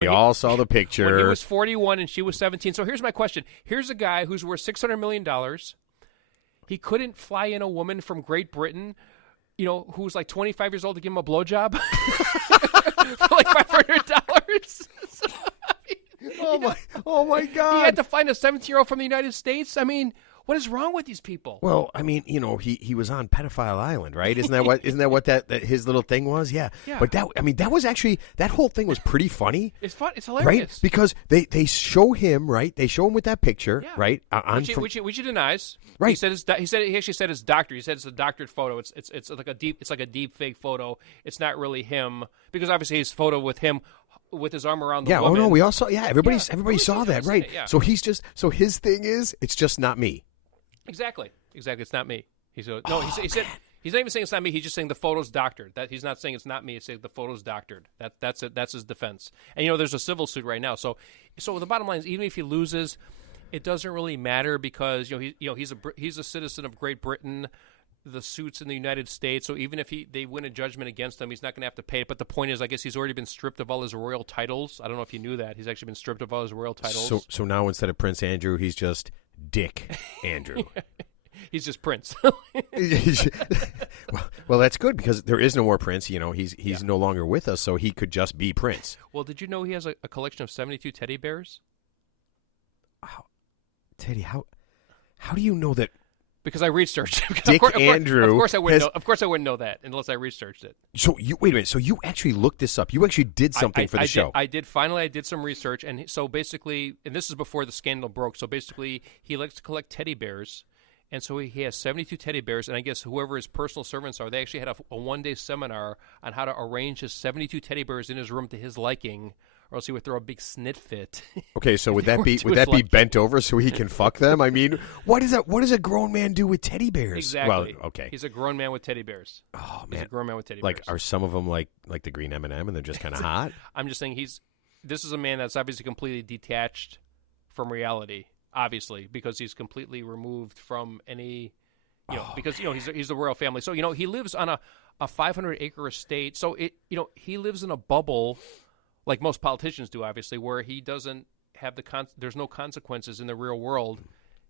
We all saw the picture. When he was 41 and she was 17. So here's my question. Here's a guy who's worth $600 million. He couldn't fly in a woman from Great Britain, who's like 25 years old to give him a blowjob for like $500. Oh my God! He had to find a 17-year-old from the United States. I mean, what is wrong with these people? Well, I mean, he was on Pedophile Island, right? Isn't that what that his little thing was? Yeah. But that was actually, that whole thing was pretty funny. It's fun. It's hilarious, right? Because they show him, right? They show him with that picture, right? Which he denies. Right. He actually said it's doctored. He said it's a doctored photo. It's like a deep fake photo. It's not really him, because obviously his photo with him with his arm around the woman. Oh no, we all saw. Yeah, everybody saw that, right? Yeah. So his thing is, it's just not me. Exactly. It's not me. He said he's not even saying it's not me. He's just saying the photo's doctored. That he's not saying it's not me. He's saying the photo's doctored. That's it. That's his defense. And there's a civil suit right now. So the bottom line is, even if he loses, it doesn't really matter, because he's a citizen of Great Britain. The suit's in the United States, so even if they win a judgment against him, he's not going to have to pay it. But the point is, I guess he's already been stripped of all his royal titles. I don't know if you knew that. He's actually been stripped of all his royal titles. So now, instead of Prince Andrew, he's just Dick Andrew. He's just Prince. well, that's good, because there is no more Prince. He's no longer with us, so he could just be Prince. Well, did you know he has a collection of 72 teddy bears? Teddy, how do you know that? Because I researched it. Dick Andrew. Of course I wouldn't know that unless I researched it. So wait a minute. So you actually looked this up. You actually did something for the show. I did. Finally, I did some research, and so basically, and this is before the scandal broke. So basically, he likes to collect teddy bears, and so he has 72 teddy bears. And I guess whoever his personal servants are, they actually had a one-day seminar on how to arrange his 72 teddy bears in his room to his liking, or else he would throw a big snit fit. Okay, so would that be bent over so he can fuck them? I mean, what does a grown man do with teddy bears? Exactly. Well, okay. He's a grown man with teddy bears. Oh man, he's a grown man with teddy bears. Bears. Are some of them like the green M&M and they're just kind of hot? I'm just saying this is a man that's obviously completely detached from reality, obviously, because he's completely removed from any, because he's the royal family. So he lives on a 500-acre estate. So he lives in a bubble, like most politicians do, obviously, where he doesn't have there's no consequences in the real world,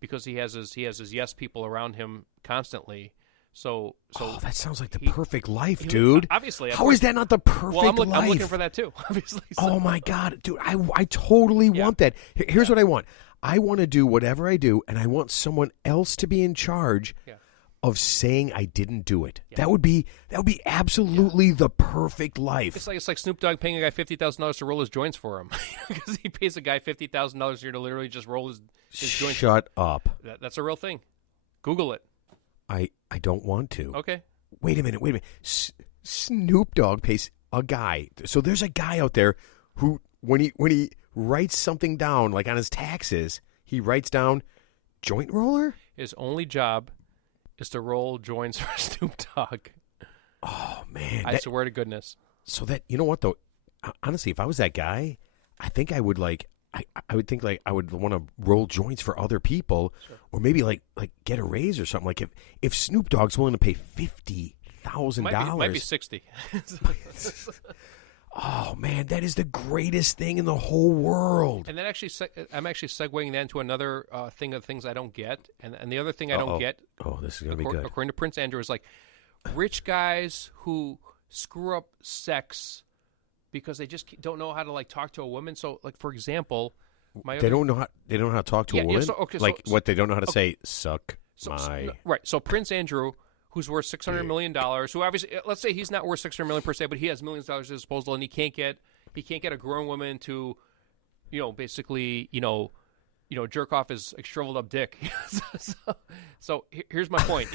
because he has his yes people around him constantly. So that sounds like the perfect life, dude. Obviously, how is that not the perfect life? I'm looking for that too. Obviously. So. Oh my God, dude! I totally want that. Here's what I want. I want to do whatever I do, and I want someone else to be in charge of saying I didn't do it. Yeah. That would be absolutely the perfect life. It's like Snoop Dogg paying a guy $50,000 to roll his joints for him, because he pays a guy $50,000 a year to literally just roll his joints. Shut up. That's a real thing. Google it. I don't want to. Okay. Wait a minute. Snoop Dogg pays a guy. So there's a guy out there who, when he writes something down, like on his taxes, he writes down joint roller? His only job is to roll joints for Snoop Dogg. Oh, man. I swear to goodness. So that, you know what, though? Honestly, if I was that guy, I think I would I would think I would want to roll joints for other people, sure. Or maybe like get a raise or something. Like if Snoop Dogg's willing to pay $50,000, might be 60. Oh man, that is the greatest thing in the whole world. And then I'm actually segueing that into another thing of things I don't get, and the other thing I don't get. Oh, this is gonna be good. According to Prince Andrew, is like rich guys who screw up sex because they just don't know how to talk to a woman. So, for example, they don't know how to talk to a woman. What they don't know how to say, suck my. Right. So Prince Andrew, who's worth $600 million, who obviously, let's say he's not worth $600 million per se, but he has millions of dollars at his disposal, and he can't get a grown woman to, basically, jerk off his shriveled up dick. so here's my point.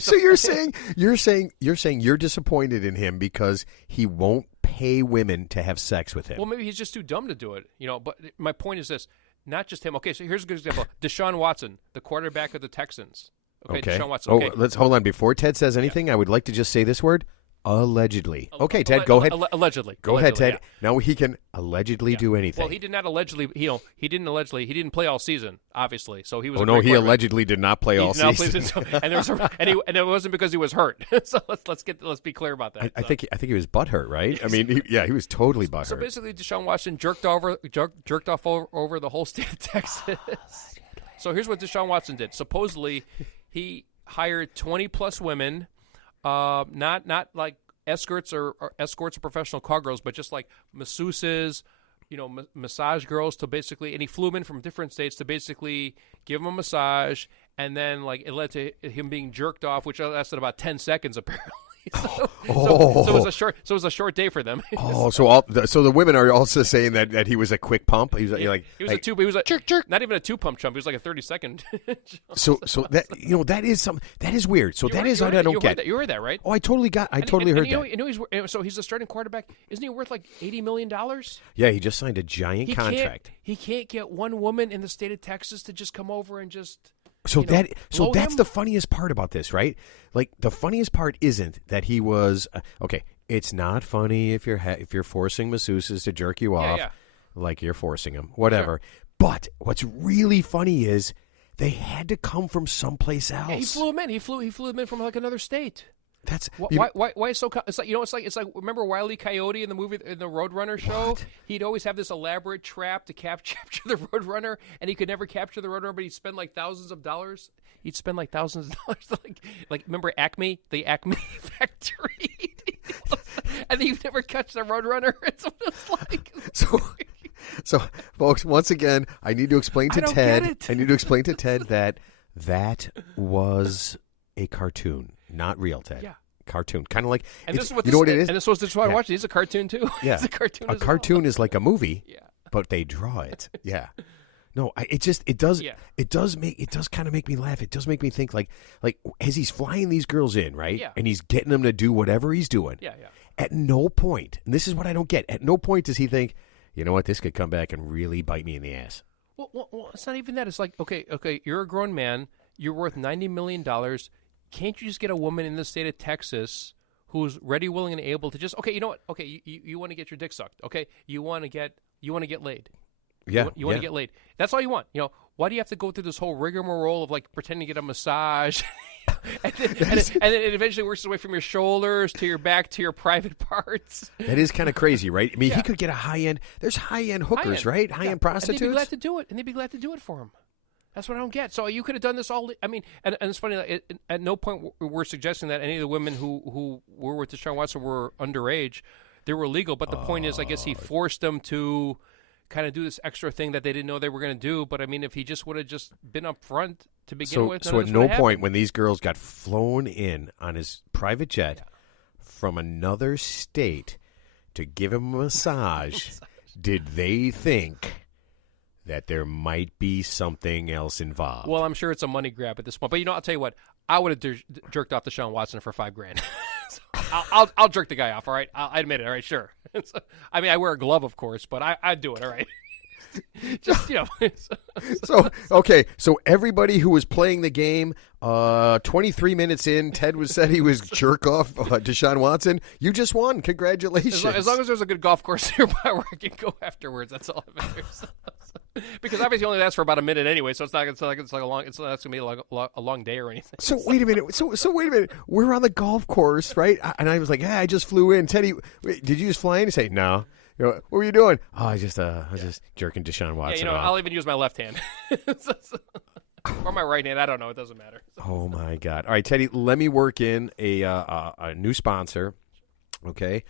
So you're saying you're disappointed in him because he won't pay women to have sex with him. Well, maybe he's just too dumb to do it, But my point is this: not just him. Okay, so here's a good example: Deshaun Watson, the quarterback of the Texans. Okay. Deshaun Watson. Okay. Let's hold on. Before Ted says anything, I would like to just say this word: Allegedly. Okay, Ted, go ahead. Allegedly. Go ahead, Allegedly, Ted. Now he can allegedly do anything. Well, he did not allegedly. He didn't play all season, obviously. So he was. Oh no, he allegedly did not play all season. And it wasn't because he was hurt. So let's be clear about that. I think he was butthurt, right? I mean, he was totally butthurt. So basically, Deshaun Watson jerked off over the whole state of Texas. So here's what Deshaun Watson did. Supposedly, he hired 20+ women, not like escorts or professional call girls, but just like masseuses, massage girls to basically, and he flew them in from different states to basically give them a massage, and then like it led to him being jerked off, which lasted about 10 seconds apparently. So it was a short day for them. So the women are also saying that he was a quick pump. He was a jerk. Not even a 2-pump jump. He was like a 30-second. so that that is weird. So that is what I don't get. You heard that, right? Oh, I totally heard that. So he's a starting quarterback. Isn't he worth like $80 million? Yeah, he just signed a giant contract. He can't get one woman in the state of Texas to just come over and just. So that's him? the funniest part about this, right? Like the funniest part isn't that he was okay. It's not funny if you're forcing masseuses to jerk you off, like you're forcing them, whatever. Sure. But what's really funny is they had to come from someplace else. Yeah, he flew him in. He flew him in from like another state. That's why so it's like remember Wile E. Coyote in the movie in the Roadrunner show? What? He'd always have this elaborate trap to capture the Roadrunner, and he could never capture the Roadrunner, but he'd spend like thousands of dollars. He'd spend like thousands of dollars, like remember Acme, the Acme factory, and then you'd never catch the Roadrunner. It's what it's like. So, folks, once again, I need to explain to Ted. I need to explain to Ted that was a cartoon. Not real, Ted. Yeah. Cartoon. Kind of like, and this is what you know what it is? And this was just why I watched it. It's a cartoon, too. Yeah. It's a cartoon. A cartoon is like a movie, yeah, but they draw it. Yeah. No, it does kind of make me laugh. It does make me think like as he's flying these girls in, right? Yeah. And he's getting them to do whatever he's doing. Yeah. At no point, and this is what I don't get, at no point does he think, you know what, this could come back and really bite me in the ass. Well, it's not even that. It's like, okay, you're a grown man. You're worth $90 million. Can't you just get a woman in the state of Texas who's ready, willing, and able to just, okay, you know what? Okay, you want to get your dick sucked. Okay, you want to get laid. Yeah, you want to get laid. That's all you want. Why do you have to go through this whole rigmarole of like pretending to get a massage, and then it eventually works its way from your shoulders to your back to your private parts? That is kind of crazy, right? I mean, he could get a high-end. There's high-end hookers, right? High-end prostitutes. And they'd be glad to do it for him. That's what I don't get. So you could have done this all. I mean, and it's funny. At no point we're suggesting that any of the women who were with Deshaun Watson were underage. They were legal, but the point is, I guess he forced them to kind of do this extra thing that they didn't know they were going to do. But I mean, if he just would have just been up front to begin with, so at no point when these girls got flown in on his private jet from another state to give him a massage, did they think that there might be something else involved? Well, I'm sure it's a money grab at this point. But I'll tell you what, I would have jerked off Deshaun Watson for $5,000. So I'll jerk the guy off. All right, I admit it. All right, sure. So, I mean, I wear a glove, of course, but I'd do it. All right. Just So everybody who was playing the game, 23 minutes in, Ted said he was jerk off Deshaun Watson. You just won. Congratulations. As long as there's a good golf course nearby where I can go afterwards, that's all that matters. Because obviously only lasts for about a minute anyway, so it's not like a long. It's not gonna be a long day or anything. So wait a minute. So wait a minute. We're on the golf course, right? And I was like, I just flew in. Teddy, wait, did you just fly in? He say no. What were you doing? Oh, I was just jerking Deshaun Watson. Yeah, I'll even use my left hand or my right hand. I don't know. It doesn't matter. Oh my God! All right, Teddy, let me work in a new sponsor. Okay.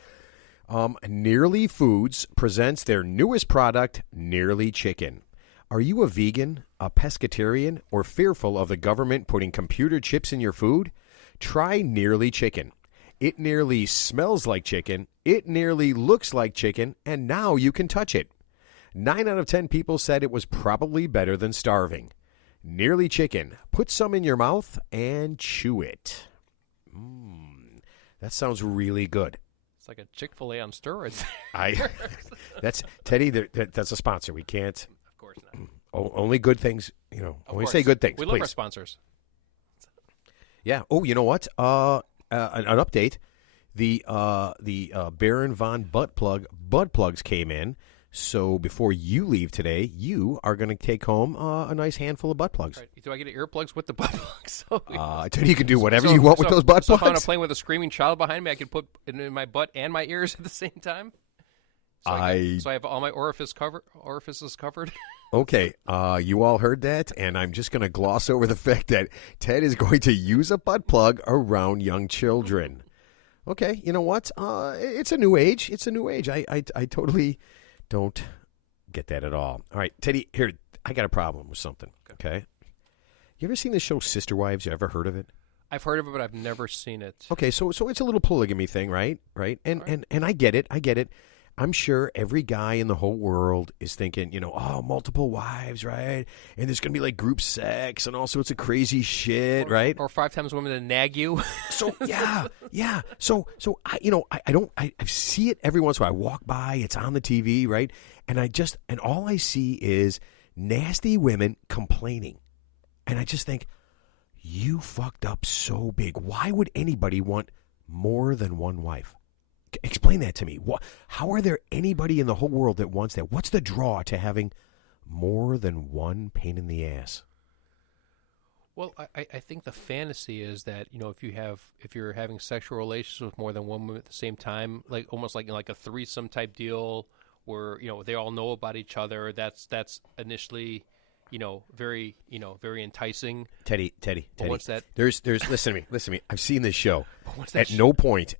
Nearly Foods presents their newest product, Nearly Chicken. Are you a vegan, a pescatarian, or fearful of the government putting computer chips in your food? Try Nearly Chicken. It nearly smells like chicken, it nearly looks like chicken, and now you can touch it. 9 out of 10 people said it was probably better than starving. Nearly Chicken. Put some in your mouth and chew it. That sounds really good. It's like a Chick-fil-A on steroids. That's Teddy. That's a sponsor. We can't. Of course not. Only good things. Only say good things. We love our sponsors. Yeah. Oh, you know what? An update. the Baron von butt plugs came in. So before you leave today, you are going to take home a nice handful of butt plugs. Right. Do I get earplugs with the butt plugs? So, I tell you can do whatever you want with those butt plugs. So if I'm playing with a screaming child behind me, I can put it in my butt and my ears at the same time? So I have all my orifices covered? Okay, you all heard that, and I'm just going to gloss over the fact that Ted is going to use a butt plug around young children. Okay, you know what? It's a new age. It's a new age. I totally don't get that at all. All right, Teddy, here, I got a problem with something, okay? You ever seen the show Sister Wives? You ever heard of it? I've heard of it, but I've never seen it. Okay, so it's a little polygamy thing, right? And I get it. I'm sure every guy in the whole world is thinking, multiple wives, right? And there's going to be like group sex and all sorts of crazy shit, right? Or 5 times women to nag you. So yeah. So I see it every once in a while. I walk by, it's on the TV, right? And all I see is nasty women complaining. And I just think, you fucked up so big. Why would anybody want more than one wife? Explain that to me. How are there anybody in the whole world that wants that? What's the draw to having more than one pain in the ass? Well, I think the fantasy is that, if you're having sexual relations with more than one woman at the same time, like almost like a threesome type deal where, they all know about each other, that's initially, very enticing. Teddy. Once that there's listen to me. I've seen this show. At no point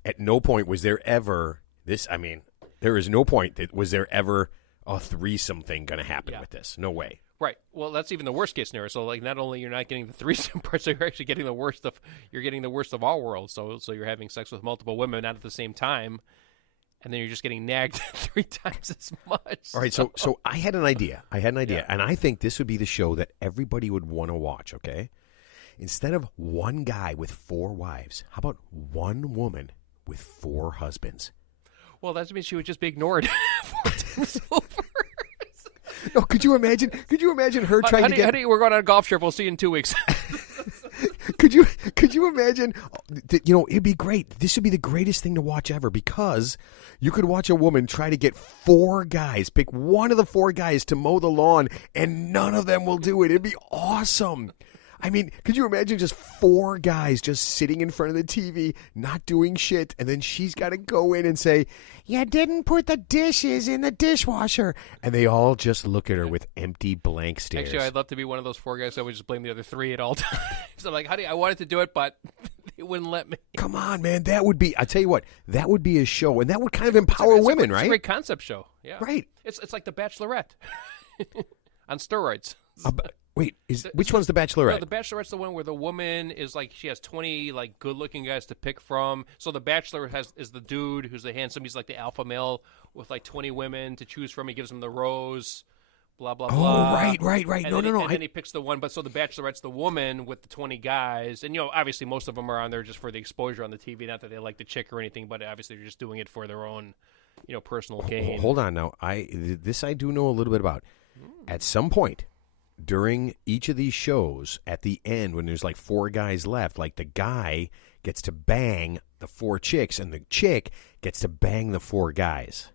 was there ever this. I mean, there is no point that was there ever a threesome thing going to happen with this. No way. Right. Well, that's even the worst case scenario. So, like, not only you're not getting the threesome part, so you're actually getting the worst of all worlds. So you're having sex with multiple women, not at the same time, and then you're just getting nagged 3 times as much. All right. So I had an idea. And I think this would be the show that everybody would want to watch. Okay. Instead of one guy with 4 wives, how about one woman with 4 husbands? Well, that means she would just be ignored 4 times over. No, could you imagine her trying to get? Honey, we're going on a golf trip. We'll see you in 2 weeks. Could you imagine? It'd be great. This would be the greatest thing to watch ever, because you could watch a woman try to get 4 guys, pick one of the 4 guys to mow the lawn, and none of them will do it. It'd be awesome. I mean, could you imagine just 4 guys just sitting in front of the TV, not doing shit, and then she's got to go in and say, "You didn't put the dishes in the dishwasher," and they all just look at her with empty, blank stares. Actually, I'd love to be one of those 4 guys that would just blame the other 3 at all times. So I'm like, honey, I wanted to do it, but they wouldn't let me. Come on, man. That would be, I tell you what, that would be a show, and that would kind of empower women, right? It's a great concept show. Yeah. Right. It's like The Bachelorette on steroids. Wait, which one's The Bachelorette? No, The Bachelorette's the one where the woman is like, she has 20 like good-looking guys to pick from. So the Bachelor is the dude who's the handsome. He's like the alpha male with like 20 women to choose from. He gives them the rose, blah blah blah. Oh, right. And then he picks the one. But so the Bachelorette's the woman with the 20 guys, and obviously most of them are on there just for the exposure on the TV. Not that they like the chick or anything, but obviously they're just doing it for their own, personal gain. Hold on now. I do know a little bit about. At some point during each of these shows, at the end, when there's like 4 guys left, like the guy gets to bang the 4 chicks, and the chick gets to bang the 4 guys.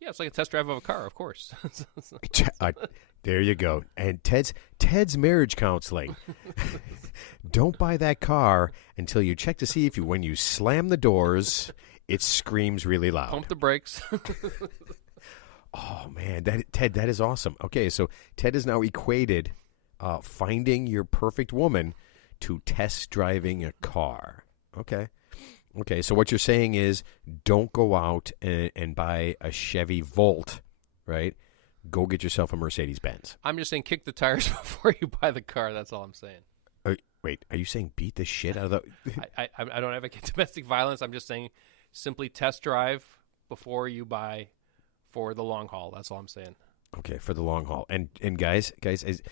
Yeah, it's like a test drive of a car, of course. There you go. And Ted's marriage counseling. Don't buy that car until you check to see if when you slam the doors, it screams really loud. Pump the brakes. Oh, man, Ted, that is awesome. Okay, so Ted has now equated finding your perfect woman to test driving a car. Okay, so what you're saying is don't go out and buy a Chevy Volt, right? Go get yourself a Mercedes-Benz. I'm just saying kick the tires before you buy the car. That's all I'm saying. Wait, are you saying beat the shit out of the... I don't advocate domestic violence. I'm just saying simply test drive before you buy... for the long haul. That's all I'm saying. Okay, for the long haul. And guys, is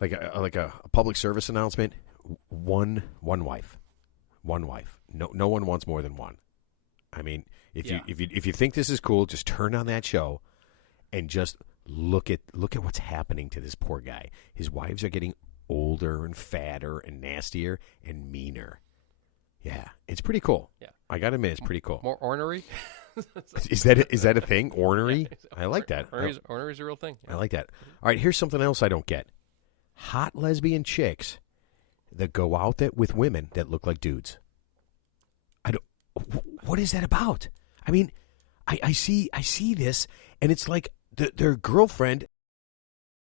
like a public service announcement. One wife. No one wants more than one. I mean, if you think this is cool, just turn on that show and just look at what's happening to this poor guy. His wives are getting older and fatter and nastier and meaner. Yeah, it's pretty cool. Yeah. I got to admit, it's pretty cool. More ornery. Is that a thing? Ornery? I like that. Ornery's a real thing. I like that. All right, here's something else I don't get. Hot lesbian chicks that go out with women that look like dudes. What is that about? I mean, I see this, and it's like their girlfriend